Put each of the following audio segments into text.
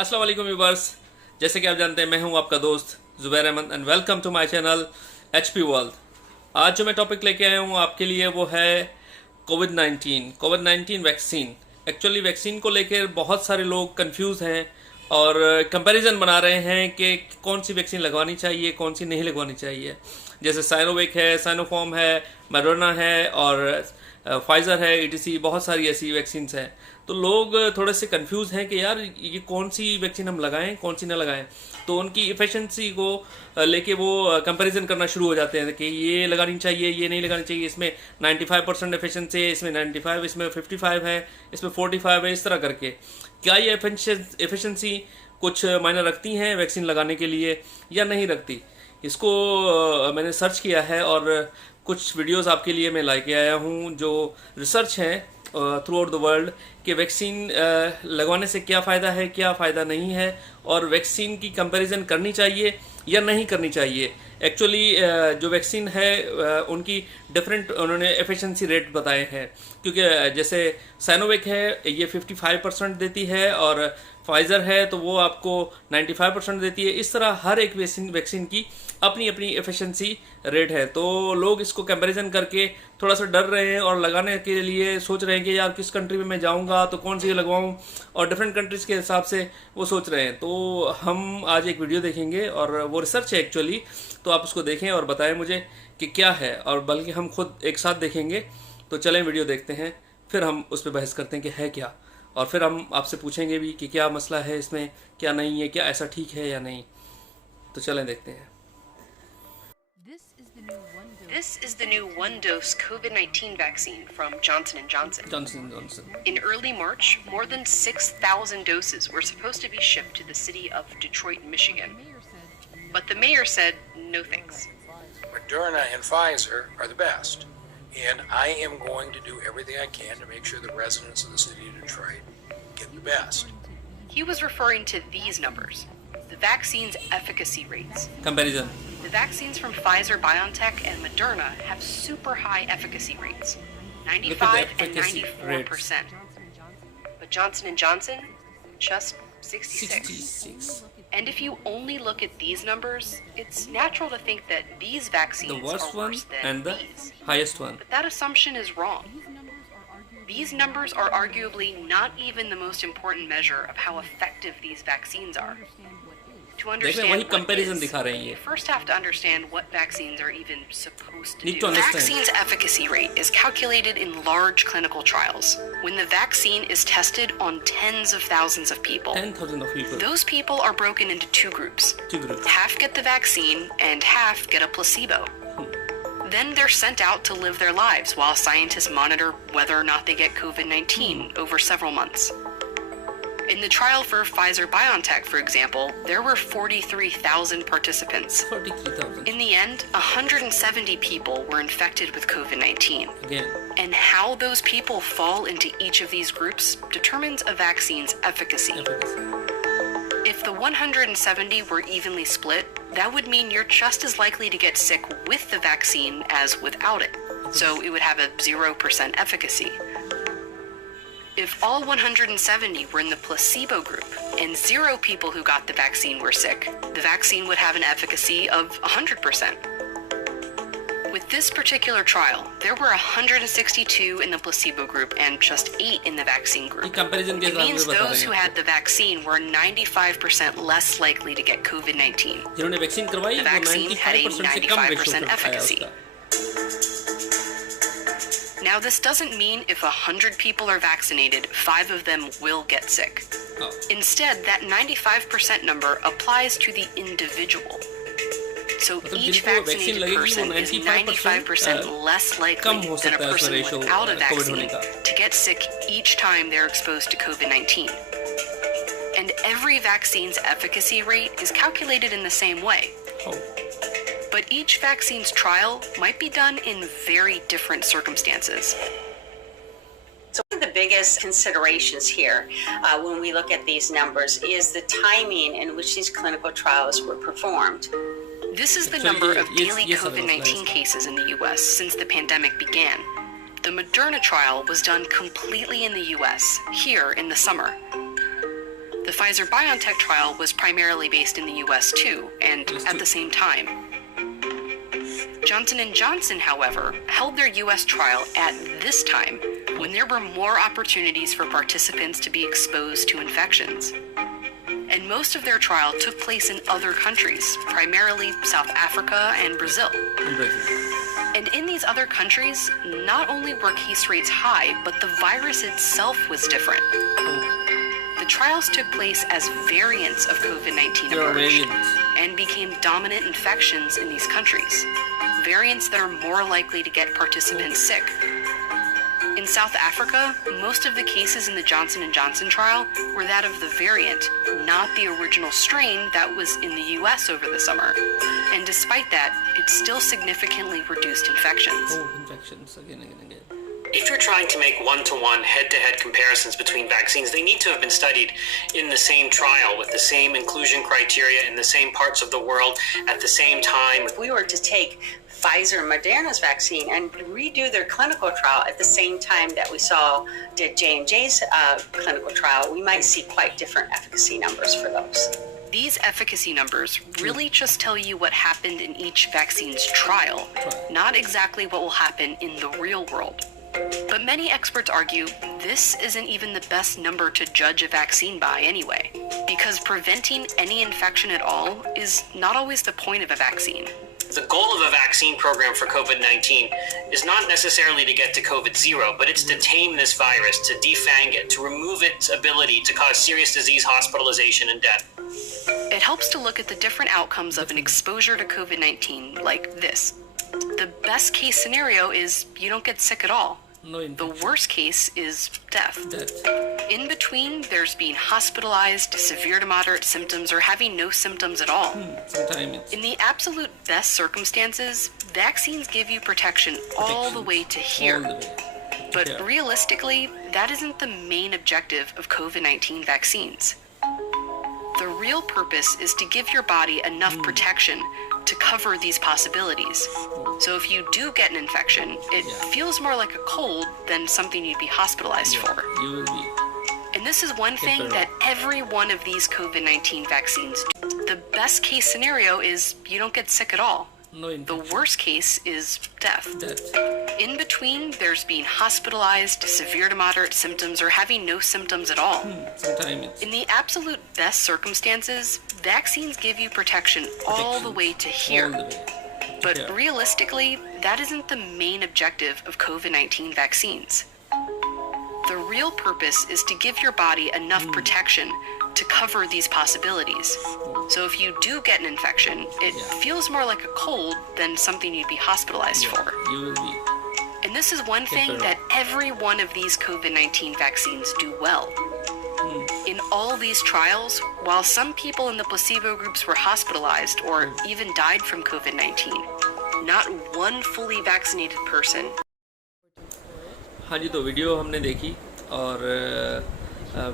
अस्सलाम वालेकुम व्यूअर्स। जैसे कि आप जानते हैं मैं हूं आपका दोस्त Zubair Ahmad and welcome to my channel HP world. आज जो मैं टॉपिक लेके आया हूं आपके लिए वो है कोविड-19 वैक्सीन। एक्चुअली वैक्सीन को लेकर बहुत सारे लोग कंफ्यूज हैं और कंपैरिजन बना रहे हैं कि कौन सी वैक्सीन लगवानी चाहिए कौन सी नहीं लगवानी चाहिए। जैसे साइनोवेक है, साइनोफॉर्म है, मॉडर्ना है और फाइज़र है, ईटीसी, बहुत सारी ऐसी वैक्सीन्स हैं। तो लोग थोड़े से कंफ्यूज हैं कि यार ये कौन सी वैक्सीन हम लगाएं कौन सी ना लगाएं। तो उनकी इफ़िशेंसी को लेके वो कंपैरिजन करना शुरू हो जाते हैं कि ये लगानी चाहिए ये नहीं लगानी चाहिए, इसमें 95% एफिशिएंसी है, इसमें 95, इसमें 55 है, इसमें 45 है, इस तरह करके। क्या ये एफिशिएंसी कुछ मायने रखती हैं वैक्सीन लगाने के लिए या नहीं रखती? इसको मैंने सर्च किया है और कुछ वीडियोस आपके लिए मैं लेके आया हूँ जो रिसर्च हैं थ्रू आउट द वर्ल्ड कि वैक्सीन लगवाने से क्या फ़ायदा है क्या फ़ायदा नहीं है और वैक्सीन की कंपैरिजन करनी चाहिए या नहीं करनी चाहिए। एक्चुअली जो वैक्सीन है उनकी डिफरेंट उन्होंने एफिशिएंसी रेट बताए हैं, क्योंकि जैसे साइनोवेक है ये 55% देती है और फाइज़र है तो वो आपको 95% देती है। इस तरह हर एक वैक्सीन की अपनी अपनी एफिशिएंसी रेट है। तो लोग इसको कंपैरिजन करके थोड़ा सा डर रहे हैं और लगाने के लिए सोच रहे हैं कि यार किस कंट्री में मैं जाऊंगा तो कौन सी लगवाऊं, और डिफरेंट कंट्रीज़ के हिसाब से वो सोच रहे हैं। तो हम आज एक वीडियो देखेंगे और वो रिसर्च है एक्चुअली, तो आप उसको देखें और बताएं मुझे कि क्या है, और बल्कि हम खुद एक साथ देखेंगे। तो चलें वीडियो देखते हैं, फिर हम उस पर बहस करते हैं कि है क्या, और फिर हम आपसे पूछेंगे भी कि क्या मसला है इसमें, क्या नहीं है, क्या ऐसा ठीक है या नहीं। तो चलें देखते हैं। This is the new one-dose COVID-19 vaccine from Johnson & Johnson. Johnson & Johnson. In early March, more than 6,000 doses were supposed to be shipped to the city of Detroit, Michigan. But the mayor said, no thanks. Moderna and Pfizer are the best, and I am going to do everything I can to make sure the residents of the city of Detroit get the best. He was referring to these numbers, the vaccine's efficacy rates. Comparison. The vaccines from Pfizer, BioNTech, and Moderna have super high efficacy rates, 95 and 94%. But Johnson & Johnson, just 66. 66. And if you only look at these numbers, it's natural to think that these vaccines The worst are one worse than and the these. highest one. But that assumption is wrong. These numbers are arguably not even the most important measure of how effective these vaccines are. To understand वही what comparison is, दिखा रहे हैं ये। you first have to understand what vaccines are even supposed to Need do. to understand. Vaccine's efficacy rate is calculated in large clinical trials, when the vaccine is tested on tens of thousands of people. 10,000 of people. Those people are broken into two groups. Two groups. Half get the vaccine and half get a placebo. Then they're sent out to live their lives while scientists monitor whether or not they get COVID-19 over several months. In the trial for Pfizer BioNTech, for example, there were 43,000 participants. 43,000. In the end, 170 people were infected with COVID-19. Again. And how those people fall into each of these groups determines a vaccine's efficacy. If the 170 were evenly split, that would mean you're just as likely to get sick with the vaccine as without it. So it would have a 0% efficacy. If all 170 were in the placebo group and 0 people who got the vaccine were sick, the vaccine would have an efficacy of 100%. With this particular trial, there were 162 in the placebo group and just 8 in the vaccine group. It means those who had the vaccine were 95% less likely to get COVID-19. The vaccine had a 95% efficacy. Now, this doesn't mean if 100 people are vaccinated, 5 of them will get sick. Oh. Instead, that 95% number applies to the individual. So each vaccinated person is 95% less likely than a person without a vaccine to get sick each time they're exposed to COVID-19. And every vaccine's efficacy rate is calculated in the same way. Oh. But each vaccine's trial might be done in very different circumstances. So one of the biggest considerations here when we look at these numbers is the timing in which these clinical trials were performed. This is the number of daily COVID-19 cases in the U.S. since the pandemic began. The Moderna trial was done completely in the U.S., here in the summer. The Pfizer-BioNTech trial was primarily based in the US too, and at the same time. Johnson & Johnson, however, held their US trial at this time when there were more opportunities for participants to be exposed to infections. And most of their trial took place in other countries, primarily South Africa and Brazil. And in these other countries, not only were case rates high, but the virus itself was different. The trials took place as variants of COVID-19 emerged and became dominant infections in these countries, variants that are more likely to get participants sick. In South Africa, most of the cases in the Johnson & Johnson trial were that of the variant, not the original strain that was in the US over the summer. And despite that, it still significantly reduced infections. Infections again. If you're trying to make one-to-one head-to-head comparisons between vaccines, they need to have been studied in the same trial with the same inclusion criteria in the same parts of the world at the same time. If we were to take Pfizer and Moderna's vaccine and redo their clinical trial at the same time that we did J&J's clinical trial, we might see quite different efficacy numbers for those. These efficacy numbers really just tell you what happened in each vaccine's trial, not exactly what will happen in the real world. But many experts argue this isn't even the best number to judge a vaccine by anyway, because preventing any infection at all is not always the point of a vaccine. The goal of a vaccine program for COVID-19 is not necessarily to get to COVID-0, but it's to tame this virus, to defang it, to remove its ability to cause serious disease, hospitalization, and death. It helps to look at the different outcomes of an exposure to COVID-19 like this. The best case scenario is you don't get sick at all. The worst case is death. In between, there's being hospitalized, severe to moderate symptoms, or having no symptoms at all. In the absolute best circumstances, vaccines give you protection all the way to here. But realistically, that isn't the main objective of COVID-19 vaccines. The real purpose is to give your body enough protection to cover these possibilities. So if you do get an infection, it feels more like a cold than something you'd be hospitalized for. You will be. And this is one thing that every one of these COVID-19 vaccines do. The best case scenario is you don't get sick at all. The worst case is death. In between, there's being hospitalized, severe to moderate symptoms, or having no symptoms at all. In the absolute best circumstances, vaccines give you protection all the way to here. But realistically, that isn't the main objective of COVID-19 vaccines. The real purpose is to give your body enough protection to cover these possibilities. So if you do get an infection, it feels more like a cold than something you'd be hospitalized for. You will be. And this is one thing that every one of these COVID-19 vaccines do well. In all these trials, while some people in the placebo groups were hospitalized or even died from COVID-19, not one fully vaccinated person. हाँ जी, तो video हमने देखी और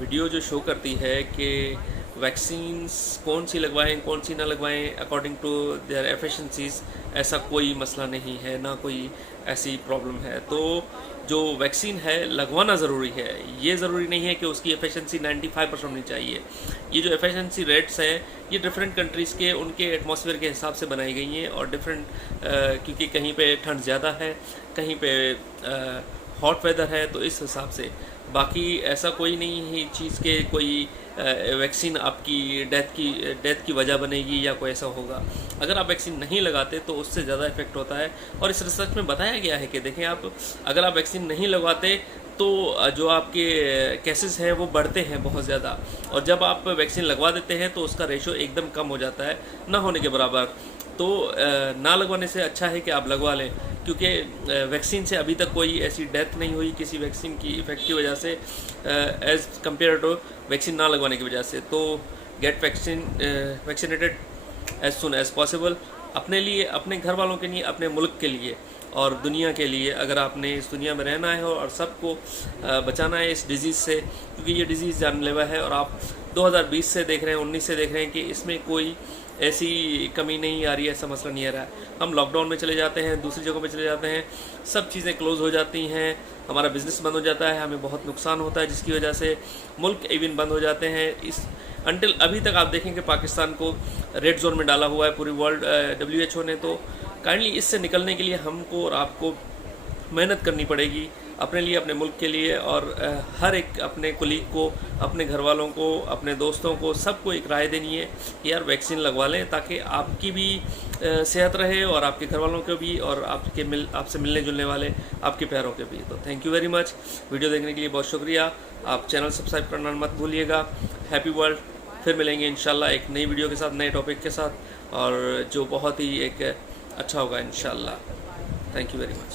video जो show करती है कि vaccines कौन सी लगवाएं कौन सी ना लगवाएं अकॉर्डिंग टू देयर एफिशिएंसीज, ऐसा कोई मसला नहीं है, ना कोई ऐसी प्रॉब्लम है। तो जो वैक्सीन है लगवाना ज़रूरी है, ये ज़रूरी नहीं है कि उसकी एफिशिएंसी 95% होनी चाहिए। ये जो एफिशिएंसी रेट्स हैं ये डिफरेंट कंट्रीज़ के उनके एटमॉस्फेयर के हिसाब से बनाई गई हैं और डिफरेंट क्योंकि कहीं पे ठंड ज़्यादा है, कहीं पे हॉट वेदर है, तो इस हिसाब से। बाकी ऐसा कोई नहीं है चीज़ के कोई वैक्सीन आपकी डेथ की वजह बनेगी या कोई ऐसा होगा। अगर आप वैक्सीन नहीं लगाते तो उससे ज़्यादा इफेक्ट होता है। और इस रिसर्च में बताया गया है कि देखें आप अगर आप वैक्सीन नहीं लगवाते तो जो आपके केसेस हैं वो बढ़ते हैं बहुत ज़्यादा, और जब आप वैक्सीन लगवा देते हैं तो उसका रेशो एकदम कम हो जाता है, ना होने के बराबर। तो ना लगवाने से अच्छा है कि आप लगवा लें, क्योंकि वैक्सीन से अभी तक कोई ऐसी डेथ नहीं हुई किसी वैक्सीन की इफ़ेक्ट की वजह से एज़ कम्पेयर टू वैक्सीन ना लगवाने की वजह से। तो get vaccinated as soon as possible, अपने लिए, अपने घर वालों के लिए, अपने मुल्क के लिए और दुनिया के लिए। अगर आपने इस दुनिया में रहना है और सबको बचाना है इस डिज़ीज़ से, क्योंकि ये डिज़ीज़ जानलेवा है और आप 2020 से देख रहे हैं, 19 से देख रहे हैं कि इसमें कोई ऐसी कमी नहीं आ रही है, ऐसा मसला नहीं आ रहा है। हम लॉकडाउन में चले जाते हैं, दूसरी जगहों पे चले जाते हैं, सब चीज़ें क्लोज़ हो जाती हैं, हमारा बिज़नेस बंद हो जाता है, हमें बहुत नुकसान होता है, जिसकी वजह से मुल्क इवन बंद हो जाते हैं। इस अंटिल अभी तक आप देखें कि पाकिस्तान को रेड जोन में डाला हुआ है पूरी वर्ल्ड WHO ने। तो काइंडली इससे निकलने के लिए हमको और आपको मेहनत करनी पड़ेगी अपने लिए, अपने मुल्क के लिए, और हर एक अपने कुलीग को, अपने घर वालों को, अपने दोस्तों को, सबको एक राय देनी है कि यार वैक्सीन लगवा लें, ताकि आपकी भी सेहत रहे और आपके घर वालों को भी, और आपसे मिलने जुलने वाले आपके प्यारों के भी। तो thank you very much, video देखने के लिए बहुत शुक्रिया। आप चैनल सब्सक्राइब करना मत भूलिएगा। Happy world. फिर मिलेंगे इंशाल्लाह एक नई वीडियो के साथ, नए टॉपिक के साथ, और जो बहुत ही एक अच्छा होगा इंशाल्लाह। Thank you very much.